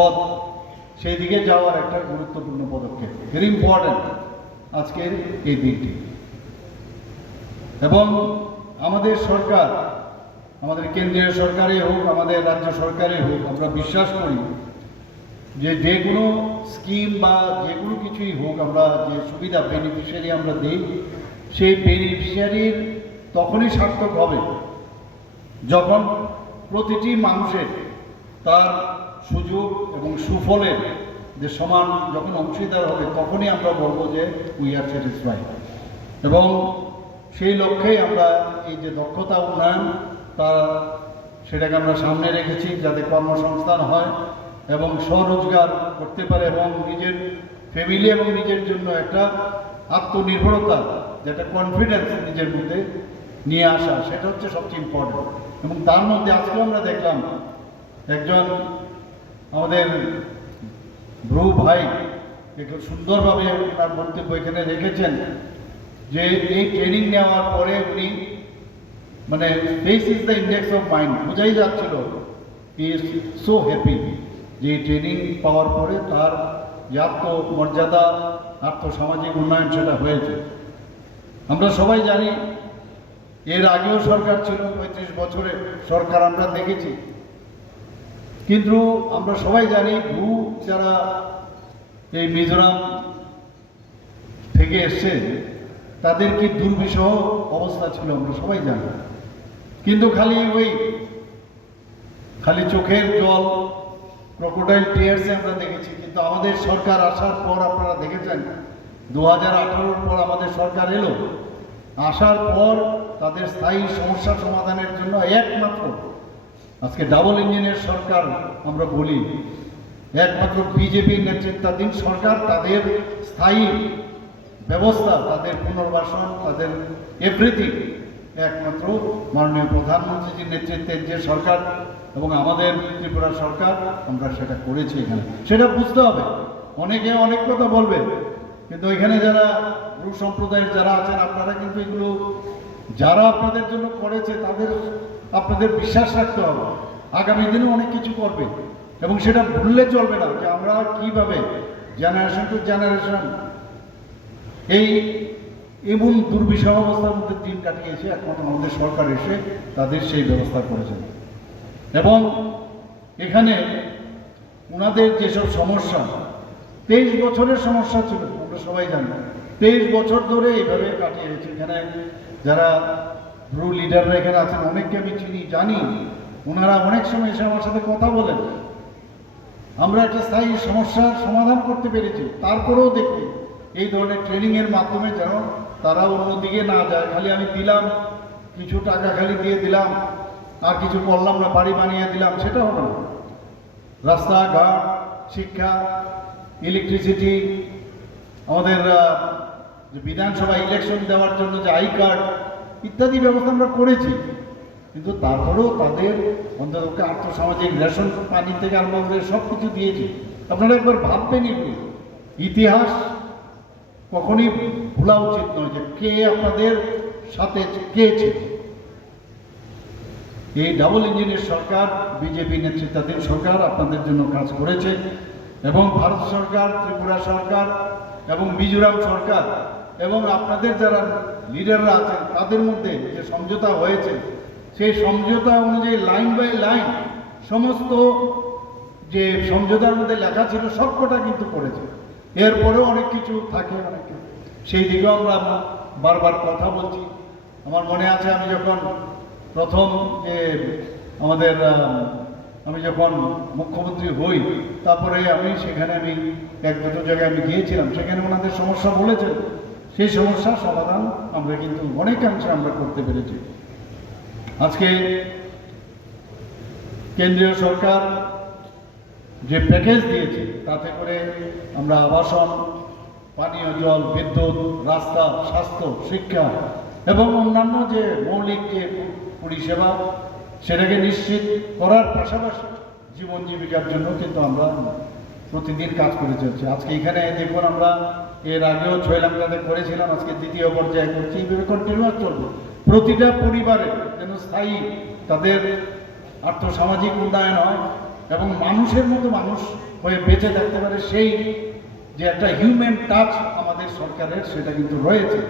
পথ, সেই দিকে যাওয়ার একটা গুরুত্বপূর্ণ পদক্ষেপ, ভেরি ইম্পর্ট্যান্ট আজকের এই দিনটি। এবং আমাদের সরকার, আমাদের কেন্দ্রীয় সরকারই হোক, আমাদের রাজ্য সরকারই হোক, আমরা বিশ্বাস করি যে কোনো স্কিম বা যে কোনো কিছুই হোক, আমরা যে সুবিধা বেনিফিশিয়ারি আমরা দিই, সেই বেনিফিশিয়ারির তখনই সার্থক হবে যখন প্রতিটি মানুষের তার সুযোগ এবং সুফলের যে সমান যখন অংশীদার হবে, তখনই আমরা বলবো যে উই আর স্যাটিসফাইড। এবং সেই লক্ষ্যেই আমরা এই যে দক্ষতা উন্নয়ন, সেটাকে আমরা সামনে রেখেছি, যাতে কর্মসংস্থান হয় এবং স্বরোজগার করতে পারে এবং নিজের ফ্যামিলি এবং নিজের জন্য একটা আত্মনির্ভরতা, যেটা কনফিডেন্স নিজের মধ্যে নিয়ে আসা, সেটা হচ্ছে সবচেয়ে ইম্পর্টেন্ট। এবং তার মধ্যে আজকেও আমরা দেখলাম একজন আমাদের ব্রু ভাই একটু সুন্দরভাবে তার বক্তব্য এখানে রেখেছেন যে এই ট্রেনিং নেওয়ার পরে উনি মানে face is the index of mind, বোঝাই যাচ্ছিল হি ইজ সো হ্যাপি যে এই ট্রেনিং পাওয়ার পরে তার যে আত্মমর্যাদা, আর্থসামাজিক উন্নয়ন সেটা হয়েছে। আমরা সবাই জানি এর আগেও সরকার ছিল, 35 বছরের সরকার আমরা দেখেছি, কিন্তু আমরা সবাই জানি যারা এই মিজোরাম থেকে এসছে তাদের কি দুর্বিষহ অবস্থা ছিল আমরা সবাই জানি। কিন্তু খালি চোখের জল, ক্রোকোডাইল টিয়ার্সে আমরা দেখেছি। কিন্তু আমাদের সরকার আসার পর আপনারা দেখেছেন 2018 পর আমাদের সরকার এলো, আসার পর তাদের স্থায়ী সমস্যা সমাধানের জন্য একমাত্র আজকে ডাবল ইঞ্জিনের সরকার আমরা বলি, একমাত্র বিজেপি নেতৃত্বাধীন সরকার তাদের স্থায়ী ব্যবস্থা, তাদের পুনর্বাসন, তাদের এভরিথিং একমাত্র মাননীয় প্রধানমন্ত্রীজির নেতৃত্বের যে সরকার এবং আমাদের ত্রিপুরা সরকার, আমরা সেটা করেছি। এখানে সেটা বুঝতে হবে। অনেকে অনেক কথা বলবে, কিন্তু এখানে যারা ব্রু সম্প্রদায়ের যারা আছেন, আপনারা কিন্তু এগুলো যারা আপনাদের জন্য করেছে তাদের আপনাদের বিশ্বাস রাখতে হবে, আগামী দিনে অনেক কিছু করবে এবং সেটা ভুললে চলবে না যে আমরা কিভাবে জেনারেশন টু জেনারেশন এই এমন দুর্বিষহ অবস্থার মধ্যে দিন কাটিয়েছে। একমাত্র আমাদের সরকার এসে তাদের সেই ব্যবস্থা করেছেন। এবং এখানে ওনাদের যেসব সমস্যা, 23 বছরের সমস্যা ছিল, আমরা সবাই জানি 23 বছর ধরে এইভাবে কাটিয়েছে। এখানে যারা ব্রু লিডাররা এখানে আছেন, অনেককে আমি চিনি, জানি, ওনারা অনেক সময় এসে আমার সাথে কথা বলেন। আমরা একটা স্থায়ী সমস্যার সমাধান করতে পেরেছি। তারপরেও দেখি এই ধরনের ট্রেনিংয়ের মাধ্যমে যেন তারা অন্যদিকে না যায়। খালি আমি দিলাম কিছু টাকা, খালি দিয়ে দিলাম আর কিছু করলাম না, বাড়ি বানিয়ে দিলাম, সেটা হলো না। রাস্তাঘাট, শিক্ষা, ইলেকট্রিসিটি, আমাদের যে বিধানসভা ইলেকশন দেওয়ার জন্য যে আই কার্ড ইত্যাদি ব্যবস্থা আমরা করেছি। কিন্তু তারপরেও তাদের অন্তত আর্থসামাজিক রেশন পানি থেকে আরম্ভ করে সব কিছু দিয়েছি। আপনারা একবার ভাববেন, একটু ইতিহাস কখনই ভোলা উচিত নয় যে কে আপনাদের সাথে কে ছিল। এই ডাবল ইঞ্জিনের সরকার, বিজেপি নেতৃত্বাধীন সরকার আপনাদের জন্য কাজ করেছে এবং ভারত সরকার, ত্রিপুরা সরকার এবং মিজোরাম সরকার এবং আপনাদের যারা লিডাররা আছেন তাদের মধ্যে যে সমঝোতা হয়েছে, সেই সমঝোতা অনুযায়ী লাইন বাই লাইন সমস্ত যে সমঝোতার মধ্যে লেখা ছিল সবকটা কিন্তু করেছে। এরপরেও অনেক কিছু থাকে, অনেক কিছু সেই দিকেও আমরা বারবার কথা বলছি। আমার মনে আছে আমি যখন প্রথম যে আমি যখন মুখ্যমন্ত্রী হই, তারপরে সেখানে আমি এক দুটো জায়গায় আমি গিয়েছিলাম, সেখানে ওনাদের সমস্যা বলেছেন, সেই সমস্যার সমাধান আমরা কিন্তু অনেকাংশে আমরা করতে পেরেছি। আজকে কেন্দ্রীয় সরকার যে প্যাকেজ দিয়েছে তাতে করে আমরা আবাসন, পানীয় জল, বিদ্যুৎ, রাস্তা, স্বাস্থ্য, শিক্ষা এবং অন্যান্য যে মৌলিক যে পরিষেবা সেটাকে নিশ্চিত করার পাশাপাশি জীবন জীবিকার জন্য কিন্তু আমরা প্রতিদিন কাজ করে চলছি। আজকে এখানে দেখুন, আমরা এর আগেও ছয়লামটাতে করেছিলাম, আজকে দ্বিতীয় পর্যায়ে করছি, এইভাবে কন্টিনিউয়াস চলবে। প্রতিটা পরিবারে যেন স্থায়ী তাদের আর্থসামাজিক উন্নয়ন হয় এবং মানুষের মতো মানুষ হয়ে বেঁচে থাকতে পারে, সেই যে একটা হিউম্যান টাচ আমাদের সরকারের সেটা কিন্তু রয়েছে।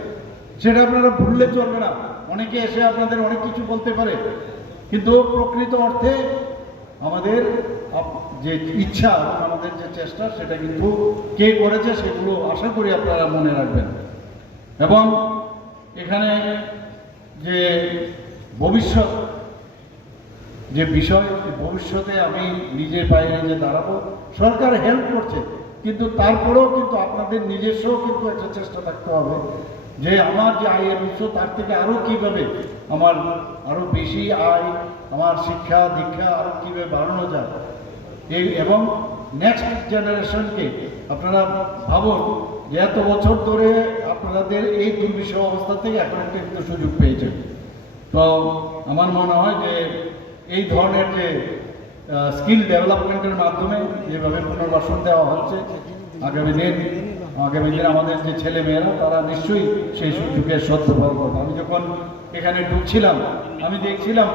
সেটা আপনারা ভুললে চলবে না। অনেকে এসে আপনাদের অনেক কিছু বলতে পারে, কিন্তু প্রকৃত অর্থে আমাদের যে ইচ্ছা এবং আমাদের যে চেষ্টা সেটা কিন্তু কে করেছে সেগুলো আশা করি আপনারা মনে রাখবেন। এবং এখানে যে ভবিষ্যৎ যে বিষয়, ভবিষ্যতে আমি নিজের বাইরে যে দাঁড়াবো, সরকার হেল্প করছে, কিন্তু তারপরেও কিন্তু আপনাদের নিজস্ব কিন্তু একটা চেষ্টা থাকতে হবে যে আমার যে আয়ের উৎস তার থেকে আরও কীভাবে আমার আরও বেশি আয়, আমার শিক্ষা দীক্ষা আরও কীভাবে বাড়ানো যায়। এবং নেক্সট জেনারেশনকে আপনারা ভাবুন যে এত বছর ধরে আপনাদের এই দুর্বিষহ অবস্থা থেকে এখন একটা কিন্তু সুযোগ পেয়েছেন। তো আমার মনে হয় যে এই ধরনের যে স্কিল ডেভেলপমেন্টের মাধ্যমে যেভাবে পুনর্বাসন দেওয়া হচ্ছে, আগামী দিন আমাদের যে ছেলে মেয়েরা তারা নিশ্চয়ই সেই সুযোগের সদ্ব্যবহার করবে। আমি যখন এখানে ঢুকছিলাম আমি দেখছিলাম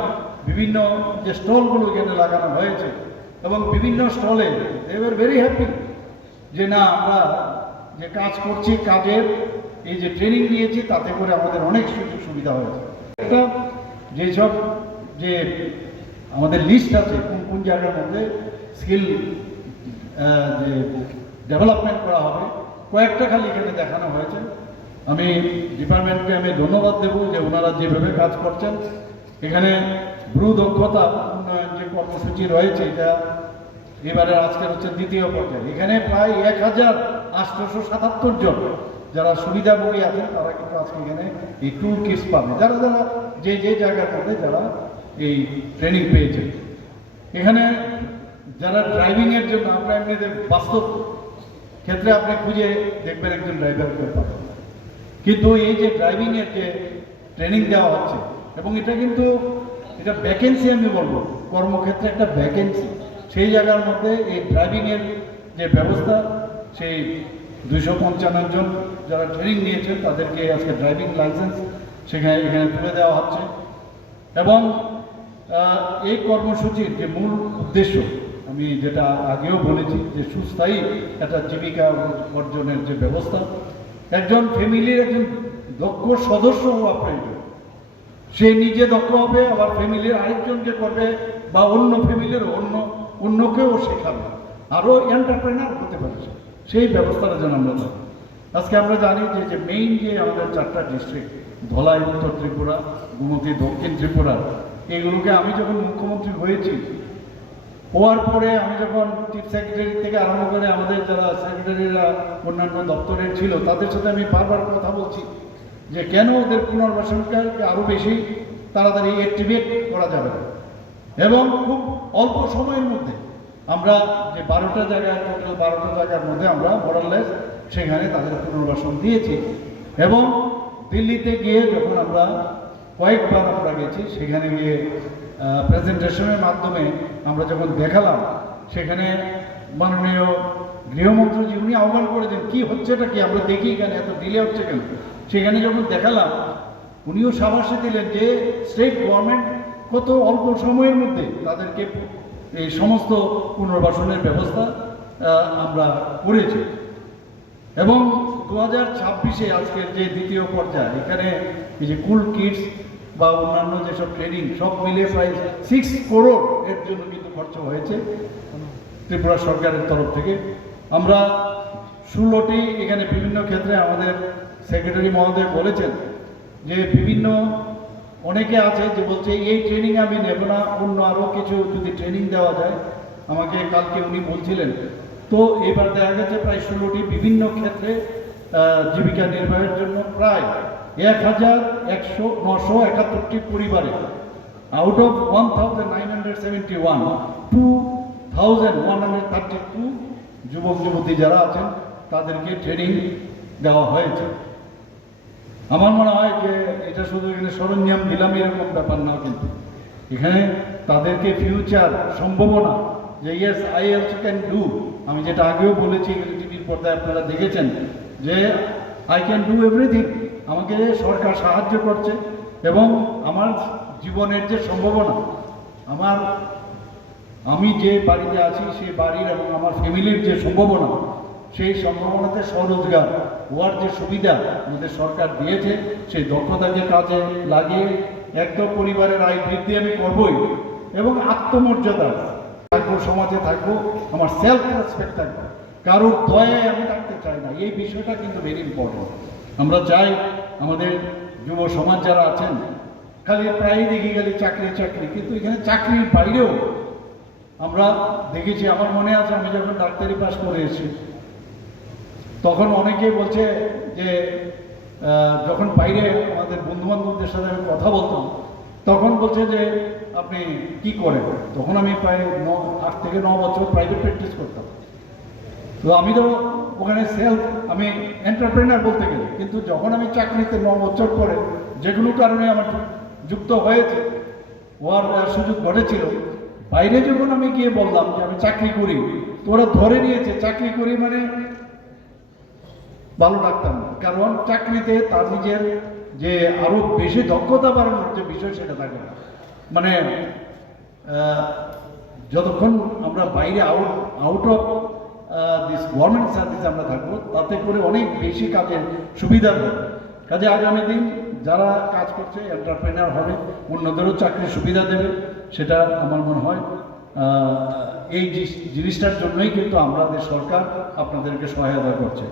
বিভিন্ন যে স্টলগুলো এখানে লাগানো হয়েছে, এবং বিভিন্ন স্টলে দে ওয়ার ভেরি হ্যাপি যে না আমরা যে কাজ করছি, কাজের এই যে ট্রেনিং নিয়েছি তাতে করে আমাদের অনেক সুযোগ সুবিধা হয়েছে। একটা যেসব যে আমাদের লিস্ট আছে কোন কোন জায়গার মধ্যে স্কিল যে ডেভেলপমেন্ট করা হবে, কয়েকটা খালি এখানে দেখানো হয়েছে। আমি ডিপার্টমেন্টকে আমি ধন্যবাদ দেবো যে ওনারা যেভাবে কাজ করছেন। এখানে ব্রু দক্ষতা উন্নয়ন যে কর্মসূচি রয়েছে, এটা এবারে আজকের হচ্ছে দ্বিতীয় পর্যায়ে। এখানে প্রায় 1877 জন যারা সুবিধাভোগী আছেন তারা কিন্তু আজকে এখানে এই টুল কিটস পাবে, যারা যারা যে যে জায়গার মধ্যে যারা এই ট্রেনিং পেয়েছে। এখানে যারা ড্রাইভিংয়ের জন্য আমরা এমনিতে বাস্তব ক্ষেত্রে আপনি খুঁজে দেখবেন একজন ড্রাইভারকে পাবেন, কিন্তু এই যে ড্রাইভিংয়ের যে ট্রেনিং দেওয়া হচ্ছে, এবং এটা কিন্তু এটা ভ্যাকেন্সি, আমি বলবো কর্মক্ষেত্রে একটা ভ্যাকেন্সি, সেই জায়গার মধ্যে এই ড্রাইভিংয়ের যে ব্যবস্থা, সেই 255 জন যারা ট্রেনিং নিয়েছেন তাদেরকে আজকে ড্রাইভিং লাইসেন্স এখানে তুলে দেওয়া হচ্ছে। এবং এই কর্মসূচির যে মূল উদ্দেশ্য আমি যেটা আগেও বলেছি যে সুস্থায়ী একটা জীবিকা অর্জনের যে ব্যবস্থা, একজন ফ্যামিলির একজন দক্ষ সদস্য হওয়া প্রয়োজন। সে নিজে দক্ষ হবে, আবার ফ্যামিলির আরেকজনকে করবে, বা অন্য ফ্যামিলির অন্যকেও শেখাবে, আরও এন্টারপ্রেনার হতে পারে, সেই ব্যবস্থাটা যেন আমরা থাকি। আজকে আমরা জানি যে মেইন যে আমাদের 4টা ডিস্ট্রিক্ট, ধলাই উত্তর ত্রিপুরা, গোমতী দক্ষিণ ত্রিপুরা, এইগুলোকে আমি যখন মুখ্যমন্ত্রী হয়েছি, হওয়ার পরে আমি যখন চিফ সেক্রেটারি থেকে আরম্ভ করে আমাদের যারা সেক্রেটারিরা অন্যান্য দপ্তরের ছিল তাদের সাথে আমি বারবার কথা বলছি যে কেন ওদের পুনর্বাসনকে আরও বেশি তাড়াতাড়ি অ্যাক্টিভেট করা যাবে না। এবং খুব অল্প সময়ের মধ্যে আমরা যে 12টা জায়গায়, টোটাল 12টা জায়গার মধ্যে আমরা মোরাললেস সেখানে তাদের পুনর্বাসন দিয়েছি। এবং দিল্লিতে গিয়ে যখন আমরা কয়েকবার আমরা গেছি, সেখানে গিয়ে প্রেজেন্টেশনের মাধ্যমে আমরা যখন দেখালাম, সেখানে মাননীয় গৃহমন্ত্রী উনি আহ্বান করেছেন কি হচ্ছে এটা কি আমরা দেখি এখানে এত ডিলে হচ্ছে কেন। সেখানে যখন দেখালাম উনিও সাবাসী দিলেন যে স্টেট গভর্নমেন্ট কত অল্প সময়ের মধ্যে তাদেরকে এই সমস্ত পুনর্বাসনের ব্যবস্থা আমরা করেছি। এবং 2026-এ আজকের যে দ্বিতীয় পর্যায়ে এখানে এই যে কুল কিডস বা অন্যান্য যেসব ট্রেনিং সব মিলে প্রায় 6 করোড় এর জন্য কিন্তু খরচ হয়েছে ত্রিপুরা সরকারের তরফ থেকে। আমরা 16টি এখানে বিভিন্ন ক্ষেত্রে আমাদের সেক্রেটারি মহোদয় বলেছেন যে বিভিন্ন অনেকে আছে যে বলছে এই ট্রেনিং আমি নেব না, অন্য আরও কিছু যদি ট্রেনিং দেওয়া যায়। আমাকে কালকে উনি বলছিলেন, তো এবার দেখা গেছে প্রায় 16টি বিভিন্ন ক্ষেত্রে জীবিকা নির্বাহের জন্য প্রায় 971টি পরিবারে আউট অফ 1971 2132 যুবক যুবতী যারা আছেন তাদেরকে ট্রেনিং দেওয়া হয়েছে। আমার মনে হয় যে এটা শুধু এখানে সরঞ্জাম দিলাম এরকম ব্যাপার না, কিন্তু এখানে তাদেরকে ফিউচার সম্ভাবনা যে yes I also can do, আমি যেটা আগেও বলেছি টিভির পর্দায় আপনারা দেখেছেন যে আই ক্যান ডু এভরিথিং, আমাকে সরকার সাহায্য করছে। এবং আমার জীবনের যে সম্ভাবনা, আমার আমি যে বাড়িতে আছি সেই বাড়ির এবং আমার ফ্যামিলির যে সম্ভাবনা, সেই সম্ভাবনাতে স্বরোজগার হওয়ার যে সুবিধা আমাদের সরকার দিয়েছে, সেই দক্ষতাকে কাজে লাগিয়ে একদম পরিবারের আয় বৃদ্ধি আমি করবই, এবং আত্মমর্যাদা থাকবো, সমাজে থাকবো, আমার সেলফ রেসপেক্ট থাকবে, কারোর দয়ায় আমি থাকতে চাই না। এই বিষয়টা কিন্তু ভেরি ইম্পর্টেন্ট। আমরা চাই আমাদের যুব সমাজ যারা আছেন, খালি প্রায়ই দেখি খালি চাকরি চাকরি, কিন্তু এখানে চাকরির বাইরেও আমরা দেখেছি। আমার মনে আছে আমি যখন ডাক্তারি পাস করে এসেছি, তখন অনেকে বলছে যে যখন বাইরে আমাদের বন্ধু বান্ধবদের সাথে আমি কথা বলতাম, তখন বলছে যে আপনি কি করেন। তখন আমি প্রায় 8 থেকে 9 বছর প্রাইভেট প্র্যাকটিস করতাম। তো আমি তো ওখানে আমি এন্টারপ্রেনার বলতে গেলে, কিন্তু যখন আমি চাকরিতে 9 বছর পরে যে কোনো কারণে আমার যুক্ত হয়েছে, হওয়ার সুযোগ ঘটেছিল, বাইরে যখন আমি গিয়ে বললাম যে আমি চাকরি করি, তো ওরা ধরে নিয়েছে চাকরি করি মানে ভালো ডাক্তার না। কারণ চাকরিতে তার নিজের যে আরো বেশি দক্ষতা বাড়ানোর যে বিষয় সেটা থাকে না। মানে যতক্ষণ আমরা বাইরে out of this government service আমরা থাকবো, তাতে করে অনেক বেশি কাজের সুবিধা হবে। কাজে আগামী দিন যারা কাজ করছে এন্টারপ্রেনার হবে, অন্যদেরও চাকরির সুবিধা দেবে, সেটা আমার মনে হয় এই জিনিসটার জন্যই কিন্তু আমাদের সরকার আপনাদেরকে সহায়তা করছে।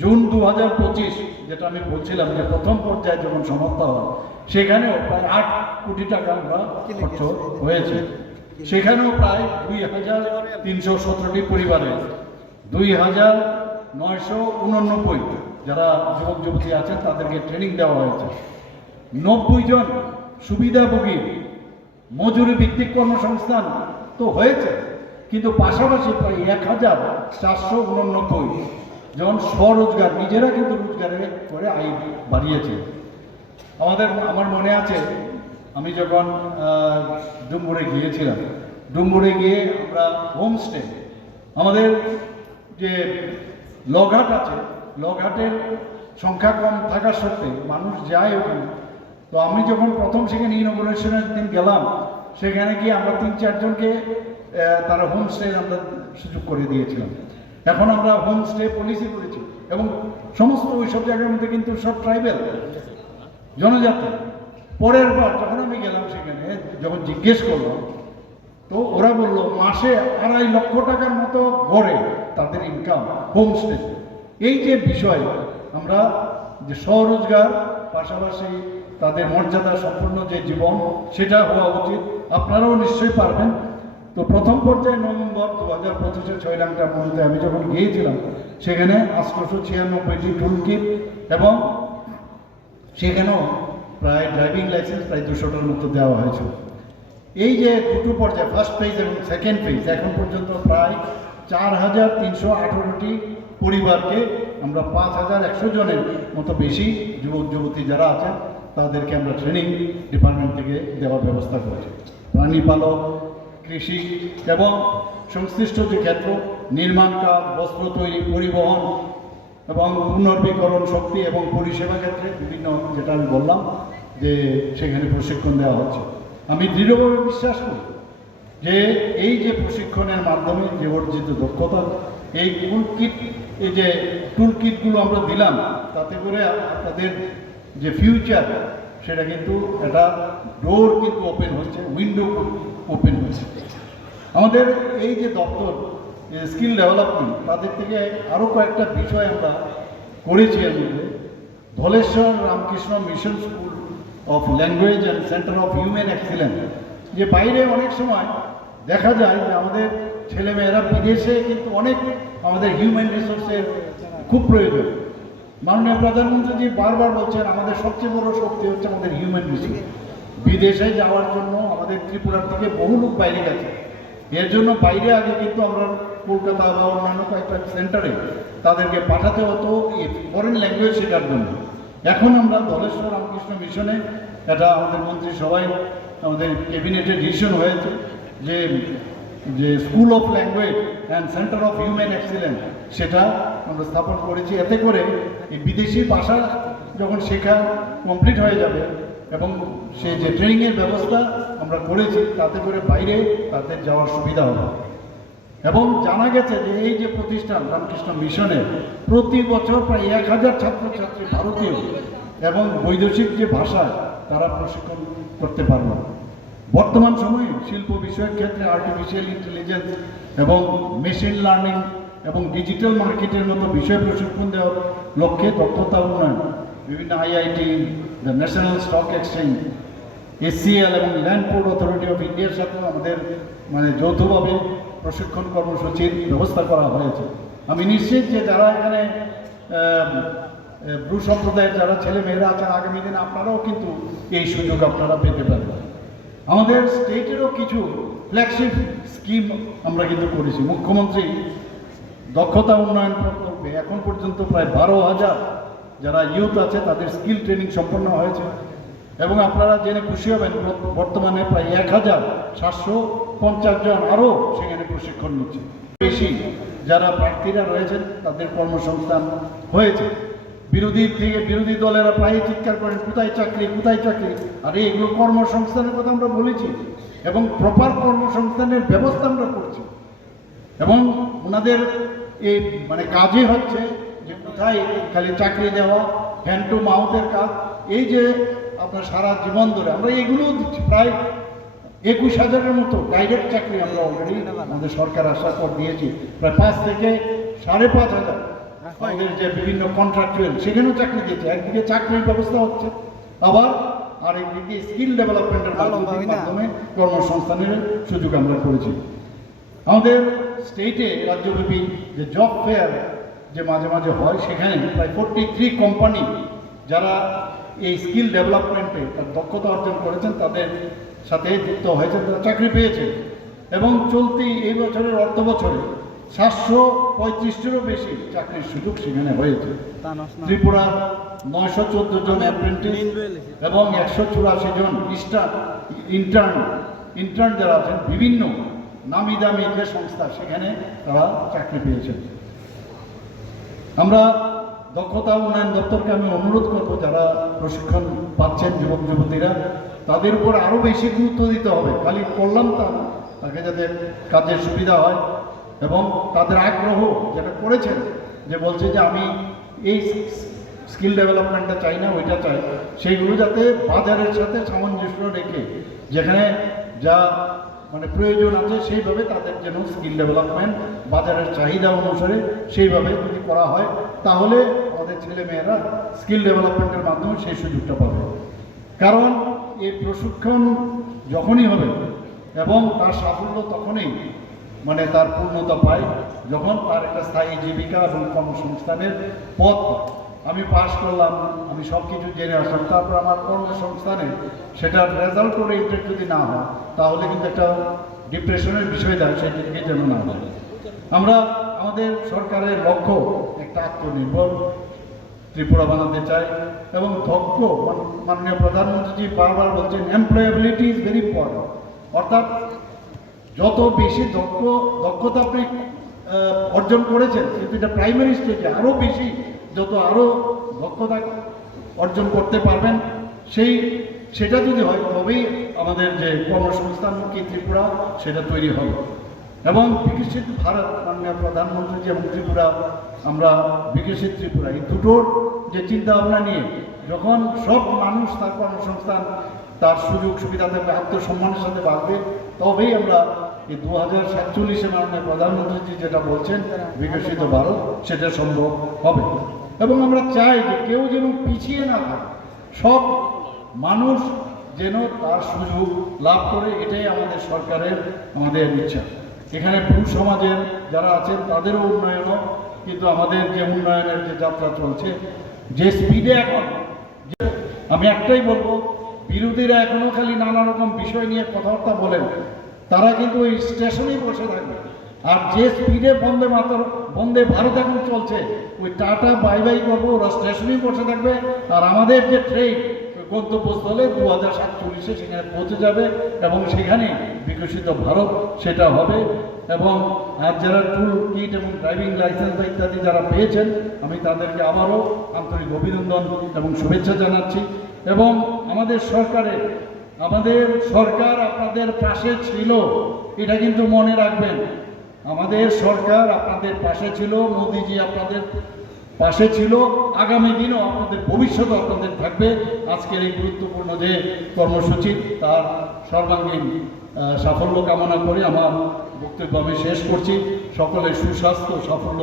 জুন 2025, যেটা আমি বলছিলাম যে প্রথম পর্যায়ে যখন সমাপ্ত হয়, সেখানেও প্রায় 8 কোটি টাকা আমরা খরচ হয়েছে। সেখানেও প্রায় 2317টি পরিবারে 2989 যারা যুবক যুবতী আছেন তাদেরকে ট্রেনিং দেওয়া হয়েছে। 90 জন সুবিধাভোগী মজুরি ভিত্তিক কর্মসংস্থান তো হয়েছে, কিন্তু পাশাপাশি প্রায় 1489 জন স্বরোজগার নিজেরা কিন্তু রোজগারে করে আয় বাড়িয়েছে। আমার মনে আছে আমি যখন ডুমুরে গিয়েছিলাম, ডুমুরে গিয়ে আমরা হোমস্টে, আমাদের যে লগঘাট আছে, লগঘাটের সংখ্যা কম থাকা সত্ত্বে মানুষ যায় ওখানে। তো আমি যখন প্রথম সেখানে ইনগুরেশনের দিন গেলাম, সেখানে গিয়ে আমরা 3-4 জনকে তারা হোমস্টে আমরা সুযোগ করে দিয়েছিলাম। এখন আমরা হোমস্টে পলিসি করেছি, এবং সমস্ত ওইসব জায়গার মধ্যে কিন্তু সব ট্রাইবেল জনজাতি। পরের বার যখন আমি গেলাম সেখানে, যখন জিজ্ঞেস করলাম, তো ওরা বললো মাসে 2.5 লক্ষ টাকার মতো গড়ে তাদের ইনকাম হোমস্টে। এই যে বিষয়, আমরা যে স্বরোজগার পাশাপাশি তাদের মর্যাদা সম্পন্ন যে জীবন, সেটা হওয়া উচিত। আপনারাও নিশ্চয়ই পারবেন। তো প্রথম পর্যায়ে নভেম্বর 2025-এ 6 লাখটার মধ্যে আমি যখন গিয়েছিলাম, সেখানে 896টি টুল কিট, এবং সেখানেও প্রায় ড্রাইভিং লাইসেন্স প্রায় 200টার মতো দেওয়া হয়েছিল। এই যে দুটো পর্যায়ে, ফার্স্ট ফেজ এবং সেকেন্ড ফেজ, এখন পর্যন্ত প্রায় 4318টি পরিবারকে আমরা 5100 জনের মতো বেশি যুবক যুবতী যারা আছেন তাদেরকে আমরা ট্রেনিং ডিপার্টমেন্ট থেকে দেওয়ার ব্যবস্থা করেছি। প্রাণী পালক, কৃষি এবং সংশ্লিষ্ট যে ক্ষেত্র, নির্মাণ কাজ, বস্ত্র তৈরি, পরিবহন এবং পুনর্বীকরণ শক্তি এবং পরিষেবা ক্ষেত্রে বিভিন্ন, যেটা আমি বললাম যে সেখানে প্রশিক্ষণ দেওয়া হচ্ছে। আমি দৃঢ়ভাবে বিশ্বাস করি যে এই যে প্রশিক্ষণের মাধ্যমে যে অর্জিত দক্ষতা, এই টুল কিটগুলো আমরা দিলাম, তাতে করে তাদের যে ফিউচার, সেটা কিন্তু একটা ডোর কিন্তু ওপেন হচ্ছে, উইন্ডো ওপেন হচ্ছে। আমাদের এই যে দপ্তর স্কিল ডেভেলপমেন্ট, তাদের থেকে আরও কয়েকটা বিষয় আমরা করেছি। এর মধ্যে Dhaleshwar Ramakrishna mission school of language and centre of human excellence, যে বাইরে অনেক সময় দেখা যায় যে আমাদের ছেলেমেয়েরা বিদেশে কিন্তু অনেক আমাদের হিউম্যান রিসোর্সের খুব প্রয়োজন। মাননীয় প্রধানমন্ত্রীজি বারবার বলছেন আমাদের সবচেয়ে বড় শক্তি হচ্ছে আমাদের হিউম্যান রিসোর্স। বিদেশে যাওয়ার জন্য আমাদের ত্রিপুরার থেকে বহু লোক বাইরে গেছে। এর জন্য বাইরে আগে কিন্তু আমরা কলকাতা বা অন্যান্য কয়েকটা সেন্টারে তাদেরকে পাঠাতে হতো ফরেন ল্যাঙ্গুয়েজ শেখার জন্য। এখন আমরা ধলেশ্বর রামকৃষ্ণ মিশনে, এটা আমাদের মন্ত্রী সবাই আমাদের ক্যাবিনেটে ডিসিশন হয়েছে যে school of language and centre of human excellence, সেটা আমরা স্থাপন করেছি। এতে করে এই বিদেশি ভাষা যখন শেখা কমপ্লিট হয়ে যাবে, এবং সেই যে ট্রেনিংয়ের ব্যবস্থা আমরা করেছি তাতে করে বাইরে তাদের যাওয়ার সুবিধা হবে। এবং জানা গেছে যে এই যে প্রতিষ্ঠান রামকৃষ্ণ মিশনের প্রতি বছর প্রায় 1000 ছাত্রছাত্রী ভারতীয় এবং বৈদেশিক যে ভাষায় তারা প্রশিক্ষণ করতে পারবে। বর্তমান সময়ে শিল্প বিষয়ক ক্ষেত্রে আর্টিফিশিয়াল ইন্টেলিজেন্স এবং মেশিন লার্নিং এবং ডিজিটাল মার্কেটের মতো বিষয় প্রশিক্ষণ দেওয়ার লক্ষ্যে দক্ষতা উন্নয়ন বিভিন্ন IIT, the national stock exchange, SCL এবং ল্যান্ড পোর্ট অথরিটি অফ ইন্ডিয়ার সাথে আমাদের যৌথভাবে প্রশিক্ষণ কর্মসূচির ব্যবস্থা করা হয়েছে। আমি নিশ্চিত যে যারা এখানে ব্রু সম্প্রদায়ের যারা ছেলে মেয়েরা আছেন আগামী দিনে আপনারাও কিন্তু এই সুযোগ আপনারা পেতে পারবেন। আমাদের স্টেটেরও কিছু ফ্ল্যাগশিপ স্কিম আমরা কিন্তু করেছি। মুখ্যমন্ত্রী দক্ষতা উন্নয়ন প্রকল্পে এখন পর্যন্ত প্রায় 12,000 যারা ইউথ আছে তাদের স্কিল ট্রেনিং সম্পন্ন হয়েছে এবং আপনারা জেনে খুশি হবেন বর্তমানে প্রায় 1,750 জন আরও সেখানে প্রশিক্ষণ নিচ্ছে। বেশি যারা প্রার্থীরা রয়েছেন তাদের কর্মসংস্থান হয়েছে। বিরোধী দলেরা প্রায় চিৎকার করেন কোথায় চাকরি কোথায় চাকরি, আর এগুলো কর্মসংস্থানের কথা আমরা বলেছি এবং প্রপার কর্মসংস্থানের ব্যবস্থা আমরা করছি এবং ওনাদের এই কাজই হচ্ছে যে কোথায় খালি চাকরি দেওয়া, হ্যান্ড টু মাউথের কাজ, এই যে আপনার সারা জীবন ধরে আমরা এগুলোও দিচ্ছি। প্রায় 21,000-এর মতো ডাইরেক্ট চাকরি আমরা অলরেডি আমাদের সরকার আসার পর দিয়েছি। প্রায় 5 থেকে 5,500 আমাদের যে বিভিন্ন কন্ট্রাকচুয়াল সেখানেও চাকরি দিয়েছে। একদিকে চাকরির ব্যবস্থা হচ্ছে, আবার আরেকদিকে স্কিল ডেভেলপমেন্টের মাধ্যমে কর্মসংস্থানের সুযোগ আমরা করেছি। আমাদের স্টেটে রাজ্যব্যাপী যে জব ফেয়ার যে মাঝে মাঝে হয় সেখানে প্রায় 43 কোম্পানি যারা এই স্কিল ডেভেলপমেন্টে তার দক্ষতা অর্জন করেছেন তাদের সাথে যুক্ত হয়েছেন, তারা চাকরি পেয়েছে এবং চলতি এই বছরের অর্থ বছরে 735-টিরও বেশি চাকরির সুযোগ সেখানে হয়েছে। ত্রিপুরার 914 জন অ্যাপ্রেন্টিস এবং 184 জন ইন্টার্ন যারা আছেন বিভিন্ন নামি দামি যে সংস্থা সেখানে তারা চাকরি পেয়েছেন। আমরা দক্ষতা উন্নয়ন দপ্তরকে আমি অনুরোধ করবো যারা প্রশিক্ষণ পাচ্ছেন যুবক যুবতীরা তাদের উপর আরও বেশি গুরুত্ব দিতে হবে। খালি করলাম তা না, তাকে যাতে কাজের সুবিধা হয় এবং তাদের আগ্রহ যেটা করেছেন যে বলছে যে আমি এই স্কিল ডেভেলপমেন্টটা চাই না ওইটা চাই, সেইগুলো যাতে বাজারের সাথে সামঞ্জস্য রেখে যেখানে যা প্রয়োজন আছে সেইভাবে তাদের যেন স্কিল ডেভেলপমেন্ট বাজারের চাহিদা অনুসারে সেইভাবে যদি করা হয় তাহলে আমাদের ছেলেমেয়েরা স্কিল ডেভেলপমেন্টের মাধ্যমে সেই সুযোগটা পাবে। কারণ এই প্রশিক্ষণ যখনই হবে এবং তার সাফল্য তখনই তার পূর্ণতা পায় যখন তার একটা স্থায়ী জীবিকা এবং কর্মসংস্থানের পথ পায়। আমি পাস করলাম, আমি সব কিছু জেনে আসলাম, তারপর আমার কর্মসংস্থানে সেটার রেজাল্ট ওরিয়েন্টেড যদি না হয় তাহলে কিন্তু একটা ডিপ্রেশনের বিষয় দেয়, সেটিকে যেন না হয়। আমরা আমাদের সরকারের লক্ষ্য একটা আত্মনির্ভর ত্রিপুরা বানাতে চাই এবং দক্ষ মাননীয় প্রধানমন্ত্রীজি বারবার বলছেন এমপ্লয়াবিলিটি ইজ ভেরি ইম্পর্টেন্ট, অর্থাৎ যত বেশি দক্ষতা আপনি অর্জন করেছেন কিন্তু এটা প্রাইমারি স্টেজে আরও বেশি যত আরও দক্ষতা অর্জন করতে পারবেন সেটা যদি হয় তবেই আমাদের যে কর্মসংস্থানমুখী ত্রিপুরা সেটা তৈরি হবে এবং বিকশিত ভারত মাননীয় প্রধানমন্ত্রী এবং ত্রিপুরা আমরা বিকশিত ত্রিপুরা এই দুটোর যে চিন্তা ভাবনা নিয়ে যখন সব মানুষ তার কর্মসংস্থান তার সুযোগ সুবিধা থাকবে আত্মসম্মানের সাথে বাড়বে তবেই আমরা এই 2047-এ মাননীয় প্রধানমন্ত্রী যেটা বলছেন বিকশিত ভারত সেটা সম্ভব হবে। এবং আমরা চাই যে কেউ যেন পিছিয়ে না থাকে, সব মানুষ যেন তার সুযোগ লাভ করে, এটাই আমাদের সরকারের আমাদের ইচ্ছা। এখানে পুরুষ সমাজের যারা আছেন তাদেরও উন্নয়নও, কিন্তু আমাদের যে উন্নয়নের যে যাত্রা চলছে যে স্পিডে এখন, আমি একটাই বলবো বিরোধীরা এখনো খালি নানা রকম বিষয় নিয়ে কথাবার্তা বলেন, তারা কিন্তু ওই স্টেশনেই বসে থাকবে। আর যে স্পিডে বন্দে ভারত এখন চলছে ওই টাটা বাই বাই করবো, ওরা স্টেশনেই বসে থাকবে আর আমাদের যে ট্রেন গন্তব্যস্থলে 2047-এ সেখানে পৌঁছে যাবে এবং সেখানে বিকশিত ভারত সেটা হবে। এবং আর যারা টুল কিট এবং ড্রাইভিং লাইসেন্স বা ইত্যাদি যারা পেয়েছেন আমি তাদেরকে আবারও আন্তরিক অভিনন্দন এবং শুভেচ্ছা জানাচ্ছি এবং আমাদের সরকার আপনাদের পাশে ছিল, এটা কিন্তু মনে রাখবেন। আমাদের সরকার আপনাদের পাশে ছিল, মোদিজি আপনাদের পাশে ছিল, আগামী দিনও আপনাদের, ভবিষ্যৎ আপনাদের থাকবে। আজকের এই গুরুত্বপূর্ণ যে কর্মসূচি তার সর্বাঙ্গীন সাফল্য কামনা করে আমার বক্তব্য আমি শেষ করছি। সকলের সুস্বাস্থ্য সাফল্য